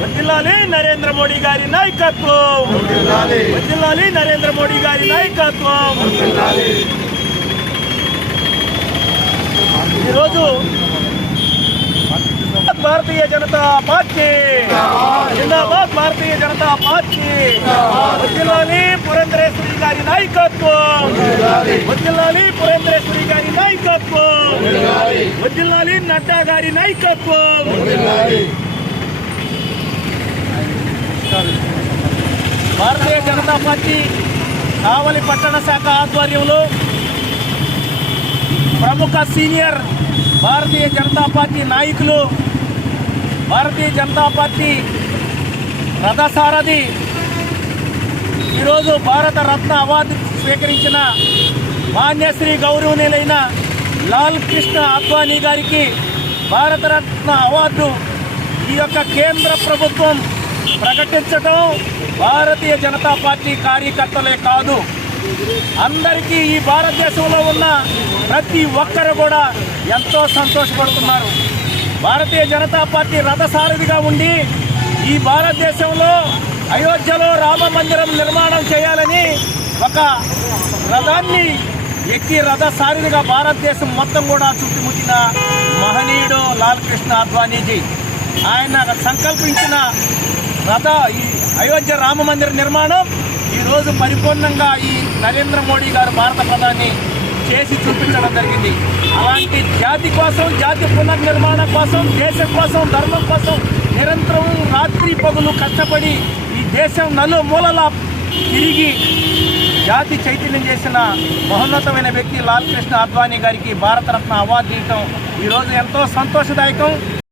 వర్ధిల్లాలి నరేంద్ర మోడీ గారి నాయకత్వం. వర్ధిల్లాలి నరేంద్ర మోడీ గారి నాయకత్వం. ఈరోజు భారతీయ జనతా పార్టీ. జిందాబాద్. భారతీయ జనతా పార్టీ. వర్ధిల్లాలి పురంధరేశ్వరి గారి నాయకత్వం. వర్ధిల్లాలి పురంధరేశ్వరి గారి నాయకత్వం. వర్ధిల్లాలి నడ్డా గారి నాయకత్వం. భారతీయ జనతా పార్టీ కావలి పట్టణ శాఖ ఆధ్వర్యంలో ప్రముఖ సీనియర్ భారతీయ జనతా పార్టీ నాయకులు భారతీయ జనతా పార్టీ రథసారథి ఈరోజు భారత రత్న అవార్డు స్వీకరించిన మాన్యశ్రీ గౌరవనీయులైన లాల్ కృష్ణ అద్వానీ గారికి భారతరత్న అవార్డు. ఈ యొక్క కేంద్ర ప్రభుత్వం ప్రకటించడం భారతీయ జనతా పార్టీ కార్యకర్తలే కాదు. అందరికీ ఈ భారతదేశంలో ఉన్న ప్రతి ఒక్కరు కూడా ఎంతో సంతోషపడుతున్నారు. భారతీయ జనతా పార్టీ రథసారథిగా ఉండి ఈ భారతదేశంలో అయోధ్యలో రామ మందిరం నిర్మాణం చేయాలని ఒక రథాన్ని ఎక్కి రథసారథిగా భారతదేశం మొత్తం కూడా చుట్టుముట్టిన మహనీయుడు లాల్ కృష్ణ అద్వానీజీ ఆయన సంకల్పించిన రథ ఈ అయోధ్య రామ మందిర నిర్మాణం. ఈరోజు పరిపూర్ణంగా ఈ నరేంద్ర మోడీ గారు భారత ప్రధాని చేసి చూపించడం జరిగింది. అలాంటి జాతి కోసం జాతి పునర్నిర్మాణం కోసం దేశం కోసం ధర్మం కోసం నిరంతరం రాత్రి పగులు కష్టపడి ఈ దేశం నలు మూలలా తిరిగి జాతి చైతన్యం చేసిన మహోన్నతమైన వ్యక్తి లాల్ కృష్ణ అద్వానీ గారికి భారతరత్న అవార్డు ఇవ్వటం ఈరోజు ఎంతో సంతోషదాయకం.